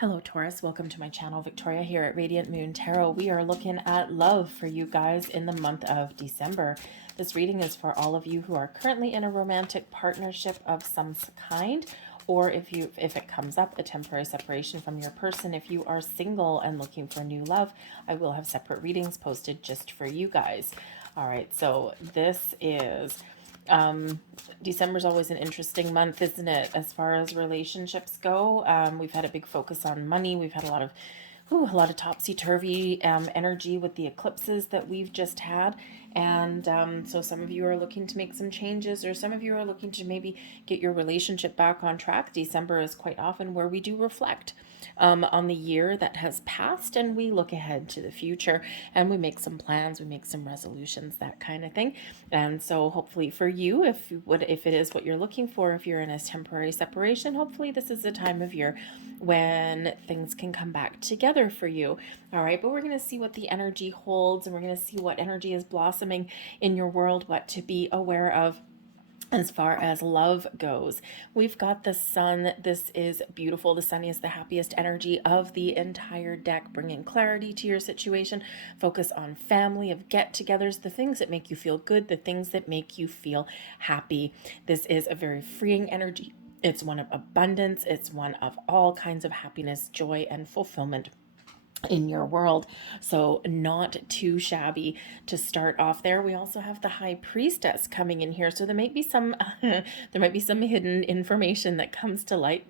Hello Taurus, welcome to my channel. Victoria here at Radiant Moon Tarot. We are looking at love for you guys in the month of December. This reading is for all of you who are currently in a romantic partnership of some kind, or if it comes up, a temporary separation from your person. If you are single and looking for new love, I will have separate readings posted just for you guys. All right, so this is December's always an interesting month, isn't it? As far as relationships go, we've had a big focus on money. We've had a lot of topsy-turvy energy with the eclipses that we've just had. And so some of you are looking to make some changes, or some of you are looking to maybe get your relationship back on track. December is quite often where we do reflect on the year that has passed, and we look ahead to the future, and we make some plans, we make some resolutions, that kind of thing. And so hopefully for you, if it is what you're looking for, if you're in a temporary separation, hopefully this is the time of year when things can come back together for you. All right, but we're going to see what the energy holds, and we're going to see what energy is blossoming in your world, what to be aware of as far as love goes. We've got the sun. This is beautiful. The sun is the happiest energy of the entire deck, bringing clarity to your situation. Focus on family, of get-togethers, the things that make you feel good, the things that make you feel happy. This is a very freeing energy. It's one of abundance. It's one of all kinds of happiness, joy, and fulfillment in your world. So not too shabby to start off there. We also have the High Priestess coming in here, so there might be some there might be some hidden information that comes to light.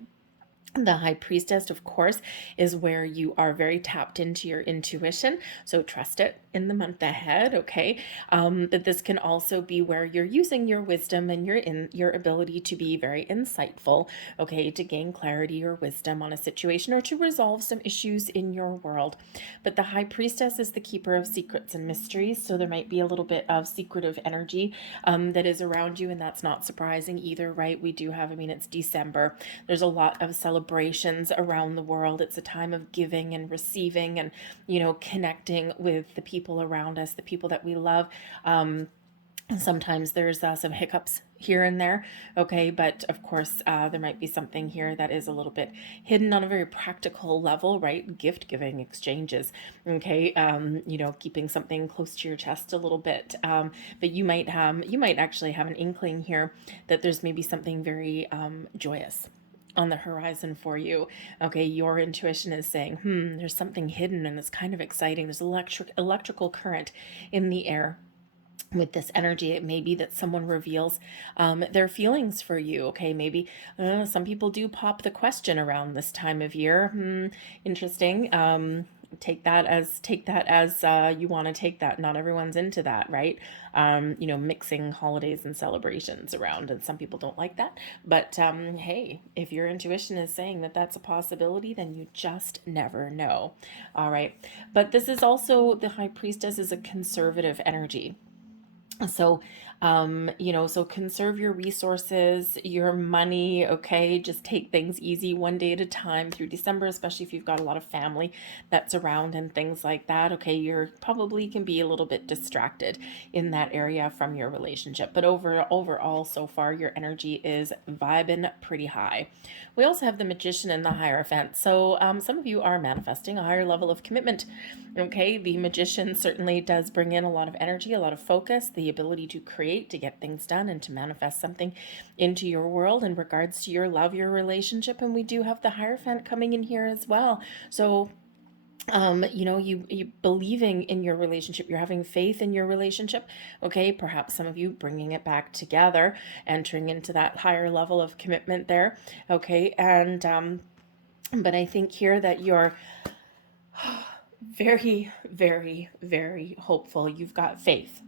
The High Priestess, of course, is where you are very tapped into your intuition, so trust it in the month ahead, okay? But this can also be where you're using your wisdom and your ability to be very insightful, okay, to gain clarity or wisdom on a situation or to resolve some issues in your world. But the High Priestess is the keeper of secrets and mysteries, so there might be a little bit of secretive energy that is around you, and that's not surprising either, right? We do have, I mean, it's December. There's a lot of celebrations around the world. It's a time of giving and receiving and, you know, connecting with the people around us, the people that we love. Sometimes there's some hiccups here and there, okay, but of course there might be something here that is a little bit hidden on a very practical level, right? Gift giving, exchanges, okay, you know, keeping something close to your chest a little bit, but you might actually have an inkling here that there's maybe something very joyous on the horizon for you. Okay, your intuition is saying, there's something hidden and it's kind of exciting. There's electrical current in the air with this energy. It may be that someone reveals their feelings for you. Okay, maybe some people do pop the question around this time of year. Interesting. Take that as you want to take that. Not everyone's into that, right? You know, mixing holidays and celebrations around, and some people don't like that. But hey, if your intuition is saying that that's a possibility, then you just never know. All right, but this is also, the High Priestess is a conservative energy. So, you know, so conserve your resources, your money, okay? Just take things easy one day at a time through December, especially if you've got a lot of family that's around and things like that, okay? You're probably can be a little bit distracted in that area from your relationship. But overall, so far, your energy is vibing pretty high. We also have the Magician and the Hierophant. So some of you are manifesting a higher level of commitment, okay? The Magician certainly does bring in a lot of energy, a lot of focus, the ability to create, to get things done, and to manifest something into your world in regards to your love, your relationship. And we do have the Hierophant coming in here as well. So you know, you believing in your relationship, you're having faith in your relationship, okay? Perhaps some of you bringing it back together, entering into that higher level of commitment there, okay? And but I think here that you're very, very, very hopeful. You've got faith.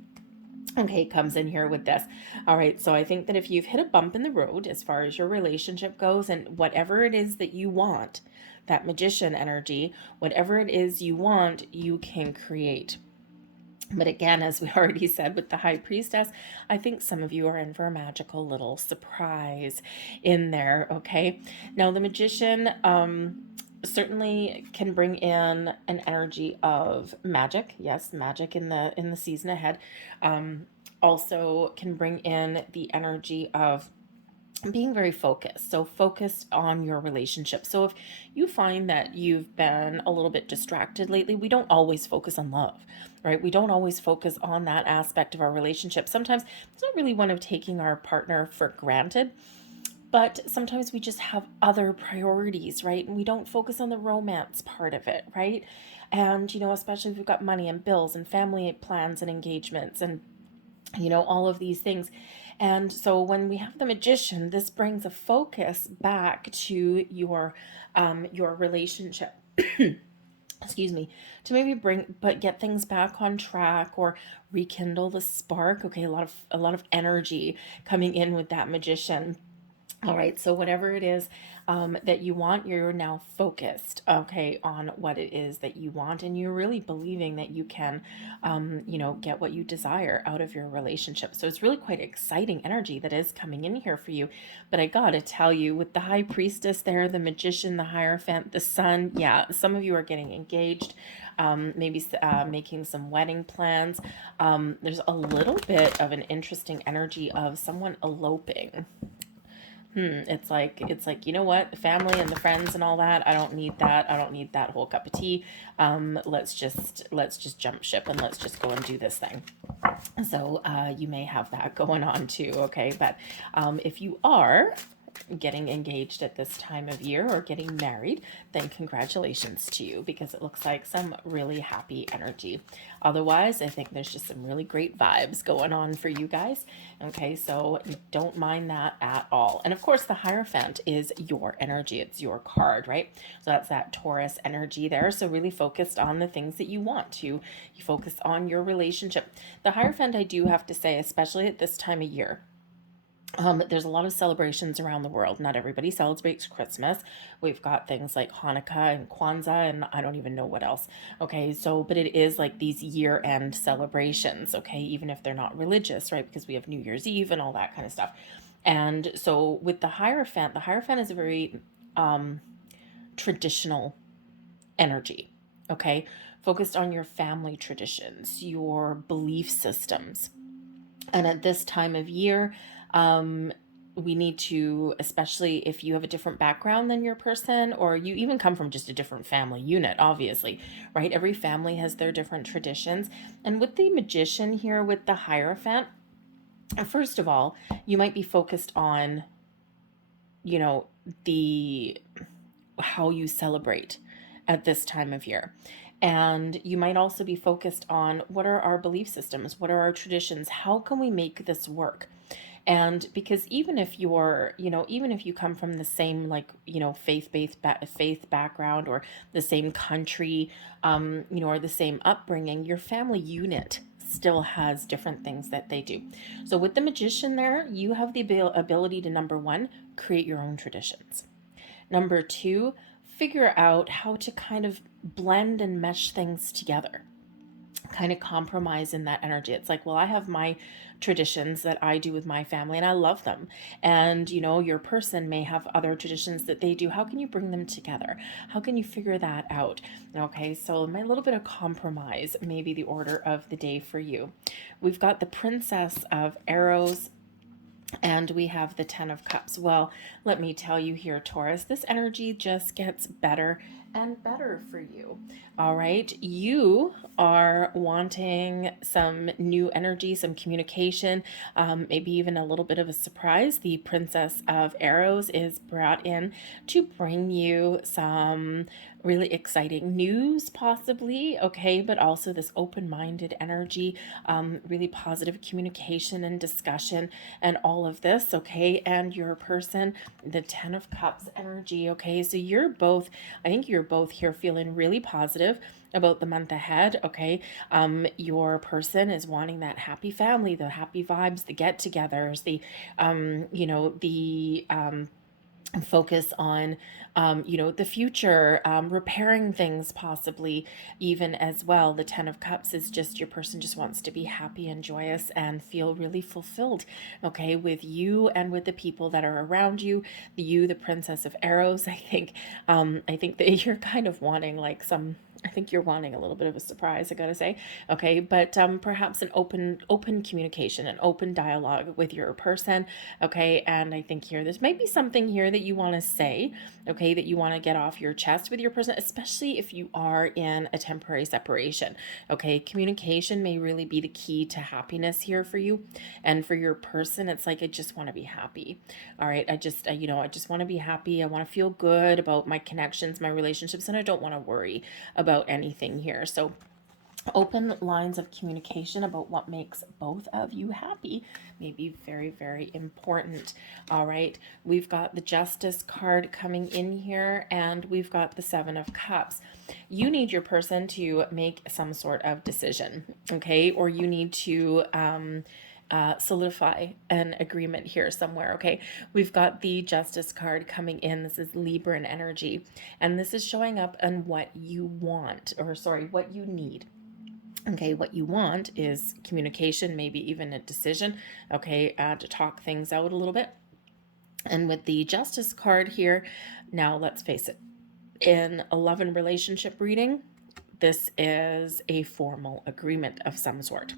Okay, comes in here with this. All right, so I think that if you've hit a bump in the road as far as your relationship goes, and whatever it is that you want, that Magician energy, whatever it is you want, you can create. But again, as we already said with the High Priestess, I think some of you are in for a magical little surprise in there, okay? Now, the Magician certainly can bring in an energy of magic. Yes, magic in the season ahead. Also can bring in the energy of being very focused. So focused on your relationship. So if you find that you've been a little bit distracted lately, we don't always focus on love, right? We don't always focus on that aspect of our relationship. Sometimes it's not really one of taking our partner for granted, but sometimes we just have other priorities, right? And we don't focus on the romance part of it, right? And, especially if we've got money and bills and family plans and engagements and all of these things. And so when we have the Magician, this brings a focus back to your relationship. Excuse me, to maybe get things back on track or rekindle the spark. Okay, a lot of energy coming in with that Magician. All right, so whatever it is that you want, you're now focused, okay, on what it is that you want, and you're really believing that you can, get what you desire out of your relationship. So it's really quite exciting energy that is coming in here for you. But I gotta tell you, with the High Priestess there, the Magician, the Hierophant, the Sun, yeah, some of you are getting engaged, maybe making some wedding plans. There's a little bit of an interesting energy of someone eloping. It's like, you know what? The family and the friends and all that. I don't need that. I don't need that whole cup of tea. Let's just jump ship and let's just go and do this thing. So you may have that going on too. Okay, but if you are getting engaged at this time of year or getting married, then congratulations to you, because it looks like some really happy energy. Otherwise, I think there's just some really great vibes going on for you guys. Okay, so don't mind that at all. And of course, the Hierophant is your energy. It's your card, right? So that's that Taurus energy there. So really focused on the things that you want to. You focus on your relationship. The Hierophant, I do have to say, especially at this time of year, there's a lot of celebrations around the world. Not everybody celebrates Christmas. We've got things like Hanukkah and Kwanzaa, and I don't even know what else. Okay, so, but it is like these year end celebrations, okay, even if they're not religious, right? Because we have New Year's Eve and all that kind of stuff. And so with the Hierophant is a very traditional energy, okay? Focused on your family traditions, your belief systems. And at this time of year, we need to, especially if you have a different background than your person, or you even come from just a different family unit, obviously, right? Every family has their different traditions. And with the Magician here, with the Hierophant, first of all, you might be focused on, you know, the how you celebrate at this time of year. And you might also be focused on what are our belief systems? What are our traditions? How can we make this work? And because even if you're, even if you come from the same, like, faith background, or the same country, or the same upbringing, your family unit still has different things that they do. So with the Magician there, you have the ability to, number one, create your own traditions. Number two, figure out how to kind of blend and mesh things together, kind of compromise in that energy. It's like, well, I have my traditions that I do with my family and I love them. And, your person may have other traditions that they do. How can you bring them together? How can you figure that out? Okay, so my little bit of compromise may be the order of the day for you. We've got the Princess of Arrows, and we have the Ten of Cups. Well, let me tell you here, Taurus, this energy just gets better and better for you. All right. You are wanting some new energy, some communication, maybe even a little bit of a surprise. The Princess of Arrows is brought in to bring you some really exciting news, possibly, okay, but also this open-minded energy, really positive communication and discussion and all of this, okay. And your person, the Ten of Cups energy, okay. So I think you're both here feeling really positive about the month ahead, okay. Your person is wanting that happy family, the happy vibes, the get-togethers, the focus on the future, repairing things possibly even as well. The 10 of Cups is just your person just wants to be happy and joyous and feel really fulfilled, okay, with you and with the people that are around you. The Princess of Arrows, I think that you're kind of wanting like some, I think you're wanting a little bit of a surprise, I gotta say. Okay, but perhaps an open communication, an open dialogue with your person. Okay, and I think here there's maybe something here that you want to say, okay, that you want to get off your chest with your person, especially if you are in a temporary separation. Okay, communication may really be the key to happiness here for you and for your person. It's like, I just want to be happy. All right, I just want to be happy. I want to feel good about my connections, my relationships, and I don't want to worry about anything here. So open lines of communication about what makes both of you happy may be very, very important. All right, we've got the Justice card coming in here, and we've got the Seven of Cups. You need your person to make some sort of decision, okay, or you need to solidify an agreement here somewhere. Okay, we've got the Justice card coming in. This is Libran energy, and this is showing up on what you want, or sorry, what you need. Okay, what you want is communication, maybe even a decision, okay, to talk things out a little bit. And with the Justice card here, now let's face it, in a love and relationship reading, this is a formal agreement of some sort.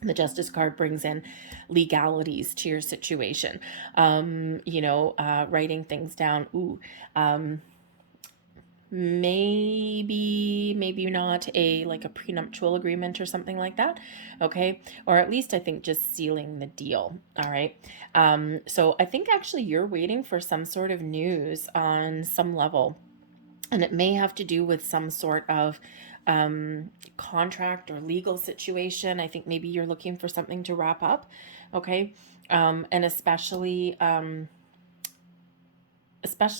The Justice card brings in legalities to your situation, writing things down. Maybe not a like a prenuptial agreement or something like that, okay, or at least I think just sealing the deal. All right, so I think actually you're waiting for some sort of news on some level, and it may have to do with some sort of contract or legal situation. I think maybe you're looking for something to wrap up, okay, and especially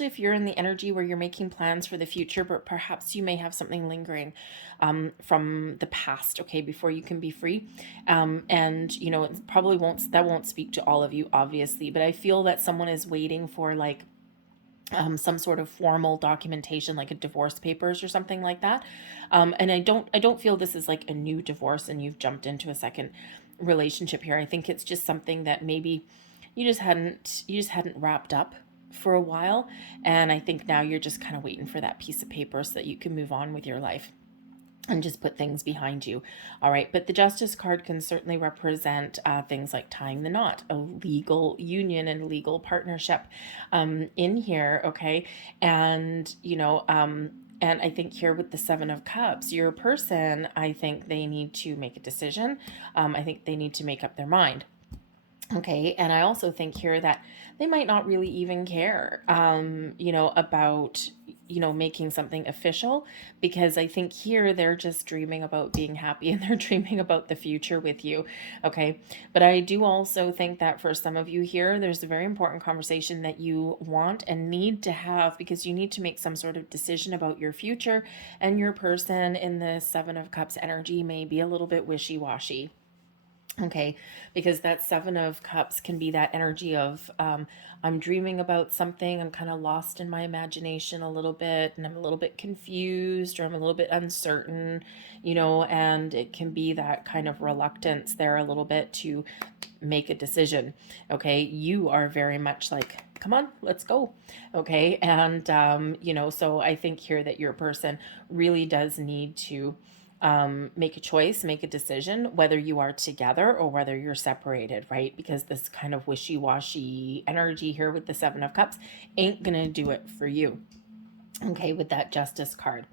if you're in the energy where you're making plans for the future, but perhaps you may have something lingering from the past, okay, before you can be free. And it probably won't speak to all of you, obviously, but I feel that someone is waiting for like some sort of formal documentation, like a divorce papers or something like that. And I don't feel this is like a new divorce and you've jumped into a second relationship here. I think it's just something that maybe you just hadn't wrapped up for a while, and I think now you're just kind of waiting for that piece of paper so that you can move on with your life and just put things behind you. All right, but the Justice card can certainly represent things like tying the knot, a legal union and legal partnership in here, okay? And and I think here with the Seven of Cups, your person, I think they need to make a decision. I think they need to make up their mind. Okay, and I also think here that they might not really even care, about, making something official, because I think here they're just dreaming about being happy and they're dreaming about the future with you. Okay, but I do also think that for some of you here, there's a very important conversation that you want and need to have, because you need to make some sort of decision about your future, and your person in the Seven of Cups energy may be a little bit wishy-washy. Okay, because that Seven of Cups can be that energy of I'm dreaming about something, I'm kind of lost in my imagination a little bit, and I'm a little bit confused, or I'm a little bit uncertain, and it can be that kind of reluctance there a little bit to make a decision. Okay, you are very much like, come on, let's go. Okay, and so I think here that your person really does need to make a choice, make a decision, whether you are together or whether you're separated, right? Because this kind of wishy-washy energy here with the Seven of Cups ain't gonna do it for you. Okay, with that Justice card.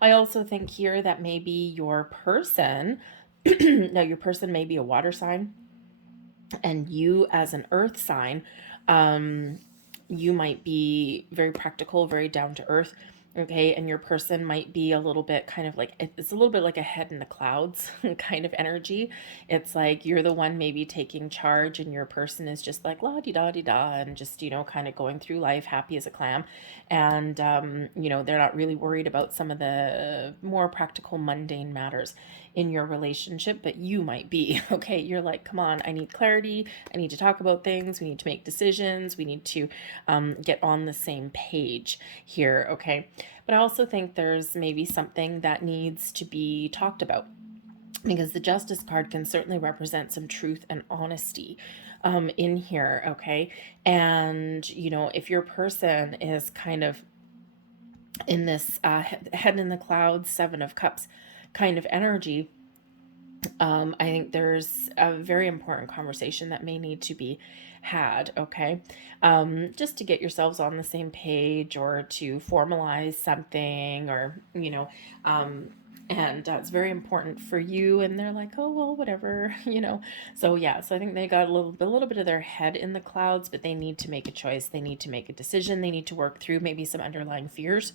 I also think here that maybe your person, now your person may be a water sign, and you as an earth sign, you might be very practical, very down to earth. Okay, and your person might be a little bit kind of like, it's a little bit like a head in the clouds kind of energy. It's like you're the one maybe taking charge, and your person is just like la di da di da, and just kind of going through life happy as a clam, and they're not really worried about some of the more practical mundane matters in your relationship, but you might be, okay? You're like, come on, I need clarity. I need to talk about things. We need to make decisions. We need to get on the same page here, okay? But I also think there's maybe something that needs to be talked about, because the Justice card can certainly represent some truth and honesty in here, okay? And, you know, if your person is kind of in this head in the clouds, Seven of Cups kind of energy, I think there's a very important conversation that may need to be had, okay? Just to get yourselves on the same page, or to formalize something, or, you know, and it's very important for you, and they're like, oh, well, whatever, you know. So yeah, so I think they got a little bit of their head in the clouds, but they need to make a choice. They need to make a decision. They need to work through maybe some underlying fears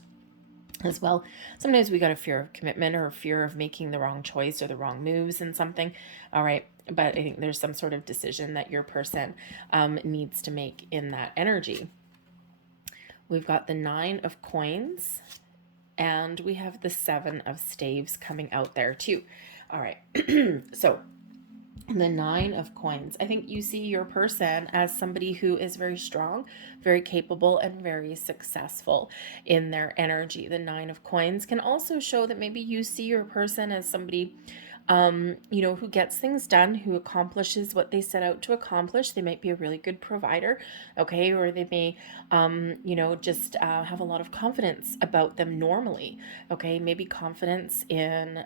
as well. Sometimes we got a fear of commitment, or a fear of making the wrong choice or the wrong moves in something. All right. But I think there's some sort of decision that your person needs to make in that energy. We've got the Nine of Coins, and we have the Seven of Staves coming out there too. All right. So the Nine of Coins, I think you see your person as somebody who is very strong, very capable, and very successful in their energy. The Nine of Coins can also show that maybe you see your person as somebody you know, who gets things done, who accomplishes what they set out to accomplish. They might be a really good provider, okay, or they may, you know, just have a lot of confidence about them normally, okay, maybe confidence in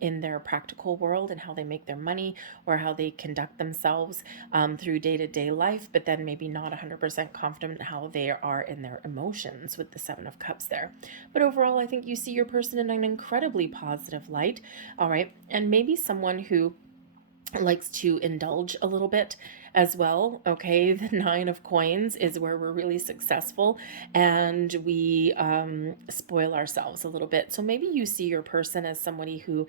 their practical world and how they make their money, or how they conduct themselves through day-to-day life, but then maybe not 100% confident in how they are in their emotions with the Seven of Cups there. But overall, I think you see your person in an incredibly positive light, all right, and maybe someone who likes to indulge a little bit as well, okay? The Nine of Coins is where we're really successful, and we spoil ourselves a little bit. So maybe you see your person as somebody who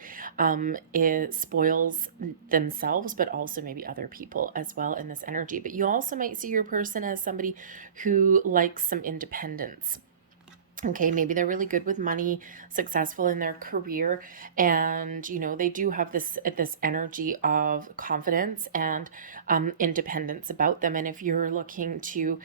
spoils themselves, but also maybe other people as well in this energy. But you also might see your person as somebody who likes some independence. Okay, maybe they're really good with money, successful in their career, and you know, they do have this energy of confidence and independence about them. And if you're looking to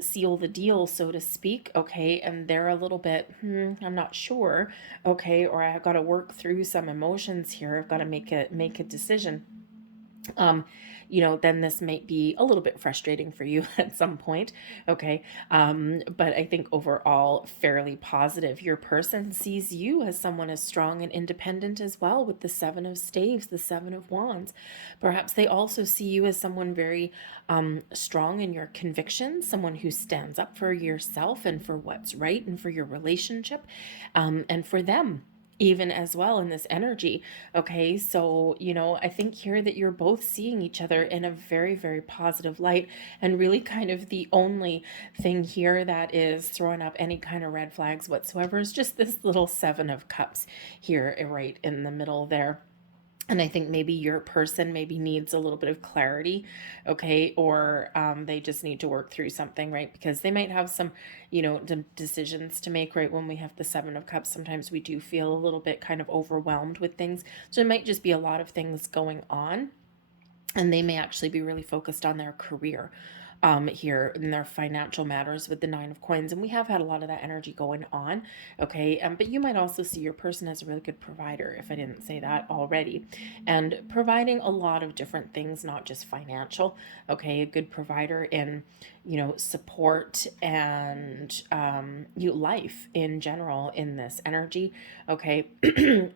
seal the deal, so to speak, okay, and they're a little bit, I'm not sure, okay, or I've got to work through some emotions here, I've got to make a decision, you know, then this might be a little bit frustrating for you at some point, okay? But I think overall, fairly positive. Your person sees you as someone as strong and independent as well, with the Seven of Staves, the Seven of Wands. Perhaps they also see you as someone very strong in your convictions, someone who stands up for yourself and for what's right and for your relationship, and for them even as well in this energy. Okay, so, you know, I think here that you're both seeing each other in a very, very positive light, and really kind of the only thing here that is throwing up any kind of red flags whatsoever is just this little Seven of Cups here, right in the middle there. And I think maybe your person maybe needs a little bit of clarity, okay? Or they just need to work through something, right? Because they might have some, you know, decisions to make, right? When we have the Seven of Cups, sometimes we do feel a little bit kind of overwhelmed with things. So it might just be a lot of things going on, and they may actually be really focused on their career here in their financial matters with the Nine of Coins. And we have had a lot of that energy going on, okay? But you might also see your person as a really good provider, if I didn't say that already, and providing a lot of different things, not just financial, okay? A good provider in, you know, support and life in general in this energy, okay?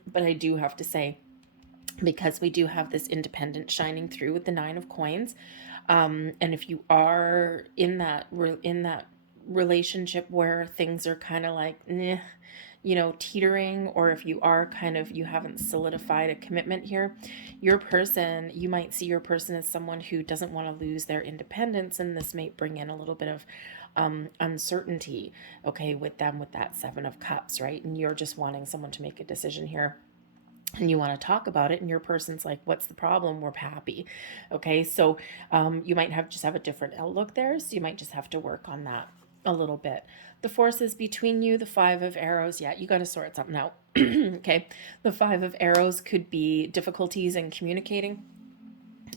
But I do have to say, because we do have this independence shining through with the Nine of Coins, and if you are in that relationship where things are kind of like, you know, teetering, or if you are kind of, you haven't solidified a commitment here, your person, you might see your person as someone who doesn't want to lose their independence, and this may bring in a little bit of uncertainty, okay, with them, with that Seven of Cups, right? And you're just wanting someone to make a decision here, and you want to talk about it, and your person's like, what's the problem? We're happy. Okay, so you might just have a different outlook there, so you might just have to work on that. a little bit. The forces between you, the Five of Arrows, yeah, you got to sort something out. Okay, the Five of Arrows could be difficulties in communicating.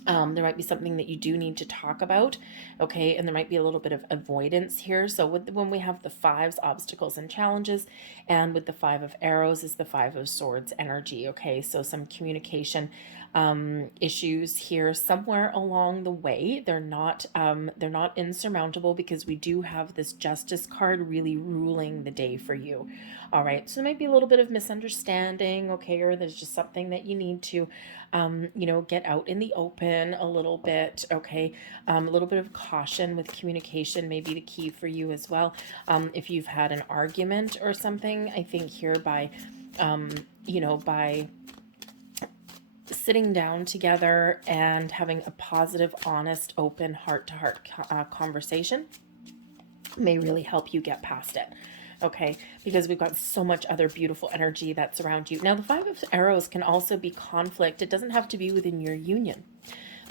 There might be something that you do need to talk about, okay, and there might be a little bit of avoidance here. So when we have the fives, obstacles and challenges, and with the Five of Arrows is the Five of Swords energy, okay, so some communication issues here somewhere along the way. They're not insurmountable, because we do have this Justice card really ruling the day for you. All right, so there might be a little bit of misunderstanding, okay, or there's just something that you need to get out in the open a little bit, okay. A little bit of caution with communication may be the key for you as well. If you've had an argument or something, I think here by sitting down together and having a positive, honest, open, heart-to-heart conversation may really help you get past it. Okay, because we've got so much other beautiful energy that's around you. Now, the Five of Arrows can also be conflict. It doesn't have to be within your union,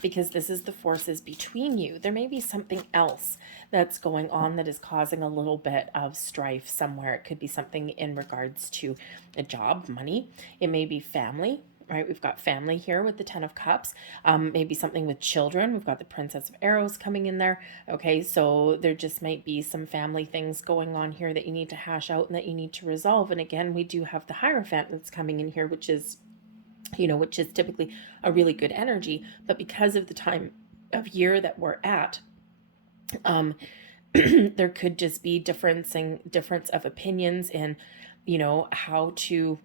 because this is the forces between you. There may be something else that's going on that is causing a little bit of strife somewhere. It could be something in regards to a job, money. It may be family. Right, we've got family here with the Ten of Cups. Maybe something with children. We've got the Princess of Arrows coming in there. Okay, so there just might be some family things going on here that you need to hash out and that you need to resolve. And again, we do have the Hierophant that's coming in here, which is typically a really good energy. But because of the time of year that we're at, there could just be difference of opinions in, how to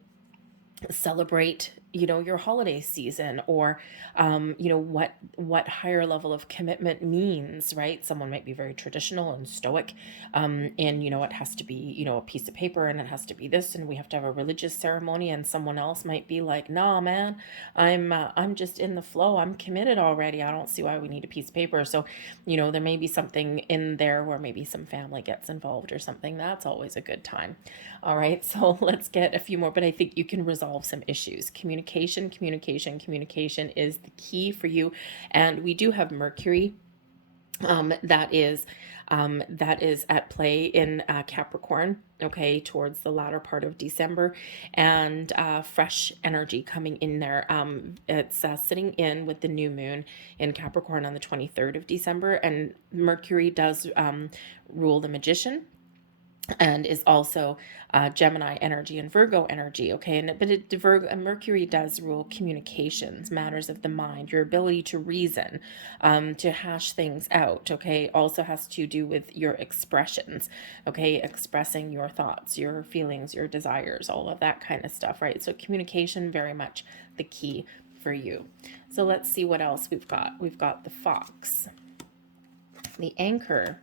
celebrate your holiday season, or what higher level of commitment means, right? Someone might be very traditional and stoic, and it has to be a piece of paper, and it has to be this, and we have to have a religious ceremony. And someone else might be like, nah man, I'm just in the flow, I'm committed already, I don't see why we need a piece of paper. So there may be something in there where maybe some family gets involved or something. That's always a good time. All right, so let's get a few more, but I think you can resolve some issues. Communication is the key for you. And we do have Mercury that is at play in Capricorn, okay, towards the latter part of December, and fresh energy coming in there. It's sitting in with the new moon in Capricorn on the 23rd of December, and Mercury does rule the Magician, and is also Gemini energy and Virgo energy, okay? Mercury does rule communications, matters of the mind, your ability to reason, to hash things out, okay? Also has to do with your expressions, okay? Expressing your thoughts, your feelings, your desires, all of that kind of stuff, right? So communication, very much the key for you. So let's see what else we've got. We've got the Fox, the Anchor,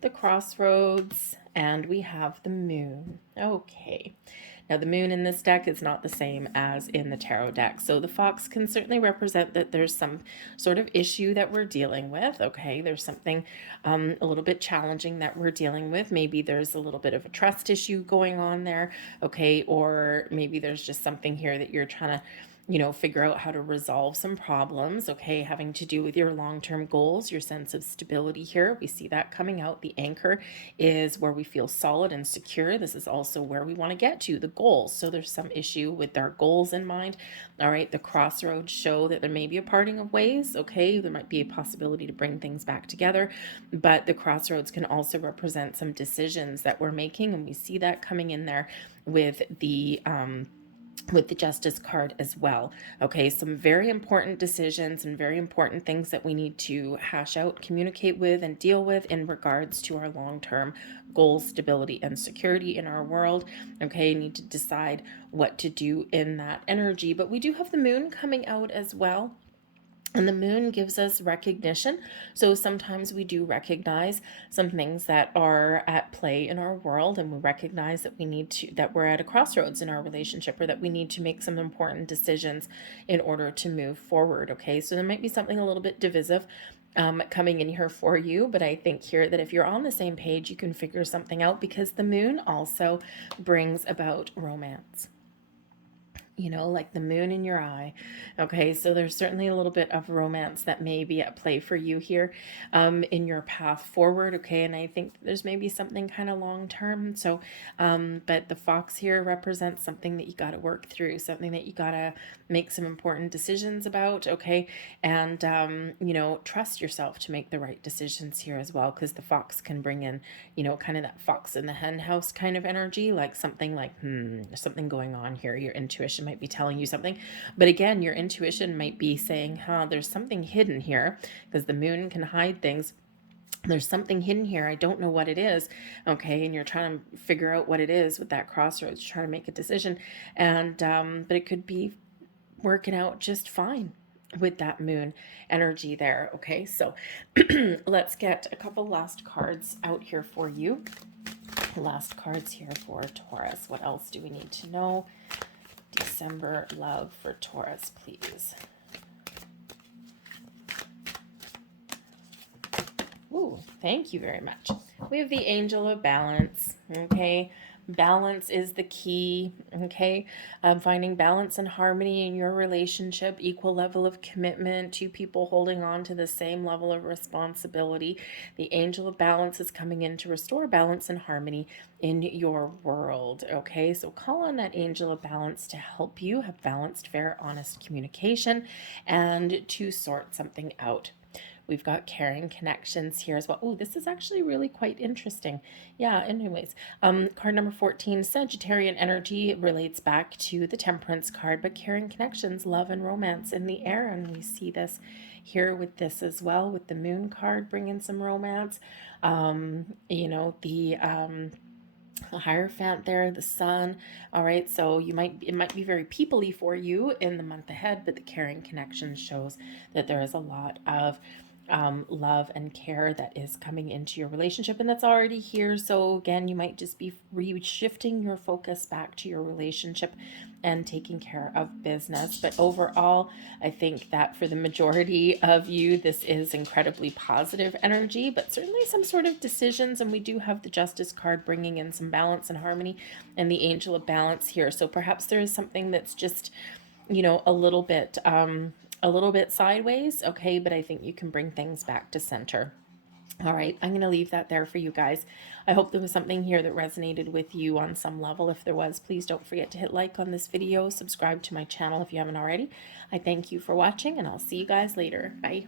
the Crossroads, and we have the Moon. Okay, now the Moon in this deck is not the same as in the tarot deck. So the Fox can certainly represent that there's some sort of issue that we're dealing with. Okay, there's something a little bit challenging that we're dealing with. Maybe there's a little bit of a trust issue going on there. Okay, or maybe there's just something here that you're trying to figure out how to resolve some problems, okay, having to do with your long-term goals, your sense of stability here. We see that coming out. The Anchor is where we feel solid and secure. This is also where we want to get to, the goals. So there's some issue with our goals in mind. All right, the Crossroads show that there may be a parting of ways, okay? There might be a possibility to bring things back together, but the Crossroads can also represent some decisions that we're making, and we see that coming in there with the Justice card as well. Okay, some very important decisions and very important things that we need to hash out, communicate with, and deal with in regards to our long-term goals, stability, and security in our world. Okay, need to decide what to do in that energy. But we do have the Moon coming out as well. And the Moon gives us recognition. So sometimes we do recognize some things that are at play in our world, and we recognize that that we're at a crossroads in our relationship, or that we need to make some important decisions in order to move forward. Okay, so there might be something a little bit divisive coming in here for you, but I think here that if you're on the same page, you can figure something out, because the Moon also brings about romance. you know, like the moon in your eye. Okay, so there's certainly a little bit of romance that may be at play for you here in your path forward. Okay, and I think there's maybe something kind of long term. So, but the fox here represents something that you got to work through, something that you got to make some important decisions about. Okay, and you know, trust yourself to make the right decisions here as well, because the fox can bring in, you know, kind of that fox in the hen house kind of energy, like something like, there's something going on here. Your intuition might be telling you something. But again, your intuition might be saying, there's something hidden here, because the moon can hide things. There's something hidden here. I don't know what it is. Okay. And you're trying to figure out what it is with that crossroads, you're trying to make a decision. And, but it could be working out just fine with that moon energy there. Okay. So let's get a couple last cards out here for you. Last cards here for Taurus. What else do we need to know? December love for Taurus, please. Ooh, thank you very much. We have the Angel of Balance. Okay, balance is the key. Okay, finding balance and harmony in your relationship, equal level of commitment, two people holding on to the same level of responsibility. The Angel of Balance is coming in to restore balance and harmony in your world. Okay, so call on that Angel of Balance to help you have balanced, fair, honest communication and to sort something out. We've got caring connections here as well. Oh, this is actually really quite interesting. Yeah, anyways. Card number 14, Sagittarian energy relates back to the Temperance card, but caring connections, love and romance in the air. And we see this here with this as well, with the moon card bringing some romance. You know, the Hierophant there, the sun. All right, so it might be very peoply for you in the month ahead, but the caring connection shows that there is a lot of love and care that is coming into your relationship, and that's already here. So again, you might just be shifting your focus back to your relationship and taking care of business. But overall, I think that for the majority of you, this is incredibly positive energy, but certainly some sort of decisions. And we do have the Justice card bringing in some balance and harmony, and the Angel of Balance here. So perhaps there is something that's just, you know, a little bit sideways. Okay, but I think you can bring things back to center. All right, I'm going to leave that there for you guys. I hope there was something here that resonated with you on some level. If there was, please don't forget to hit like on this video, subscribe to my channel if you haven't already. I thank you for watching, and I'll see you guys later. Bye.